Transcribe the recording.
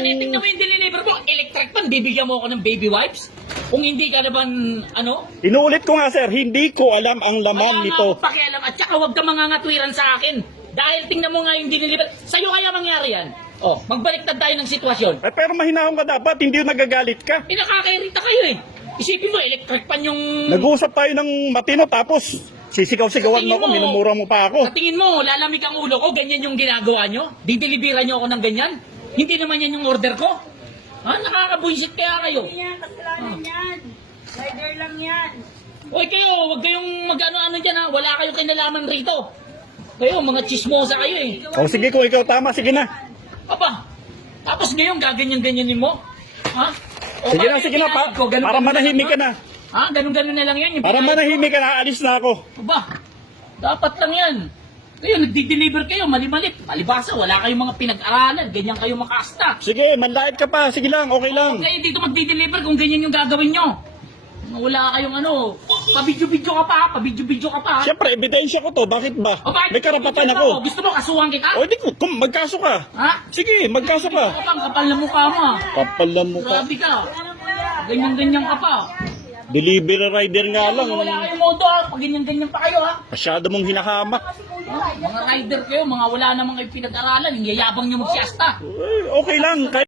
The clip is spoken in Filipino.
yan, tingnan mo yung diniliver mo. Electric pan, bibigyan mo ako ng baby wipes? Kung hindi ka naman, ano? Inuulit ko nga sir, hindi ko alam ang laman Wala nito. nga ako pakialam. At saka huwag ka mangangatwiran sa akin. Dahil tingnan mo nga yung diniliver. Sa'yo kaya mangyari yan. Oh, magbaliktad tayo ng sitwasyon. Eh, pero mahinahon ka dapat, hindi yung nagagalit ka. Pinakakairita kayo eh. Isipin mo, electric pan yung... Nag-uusap tayo ng matino tapos sisigaw-sigawan mo ako, minumura mo pa ako. Sa tingin mo, lalamig ang ulo ko, ganyan yung ginagawa nyo? Dideliveran nyo ako ng ganyan? Hindi naman yan yung order ko? Ha? Nakakabuisit kaya kayo. Hindi yan, kasalanan yan. Rider lang yan. Hoy kayo, huwag kayong mag-ano-ano dyan ha. Wala kayong kinalaman rito. Kayo, mga chismosa kayo eh. O sige, kung ikaw tama, sige na. Aba, tapos ngayon gaganyan-ganyanin mo? Ha? O, Sige na, bakit sige na, pinatid ko? Ganun- para ganun manahimik ka lang, na. Ha? Ganun-ganun na lang yan. Yung Para pinatid ko. manahimik ka na, alis na ako. Aba, dapat lang yan. Kayo, nagdi-deliver kayo, mali-malit. Palibasa, wala kayong mga pinag-aralan. Ganyan kayo makasta. Sige, manlait ka pa, sige lang, okay lang. Huwag kayo dito magdi-deliver kung ganyan yung gagawin nyo. Wala kayong ano, pabidyo-bidyo ka pa, pabidyo-bidyo ka pa. Siyempre, ebidensya ko to, bakit ba? O, bakit May karapatan pabidyo ako. mo? Gusto mo kasuhan kita? O di ko, magkaso ka. Ha? Sige, magkaso ka. Kapal, kapal na mukha mo ah. Kapalan mo ka. Grabe ka. Ganyan-ganyan ka pa. Delivery rider nga lang. Wala kayong modo ah. Pag ganyan-ganyan pa kayo ha. Masyado mong hinahamak. Mga rider kayo, mga wala namang kayo pinag-aralan. Yung yayabang nyo magsiasta. Okay lang.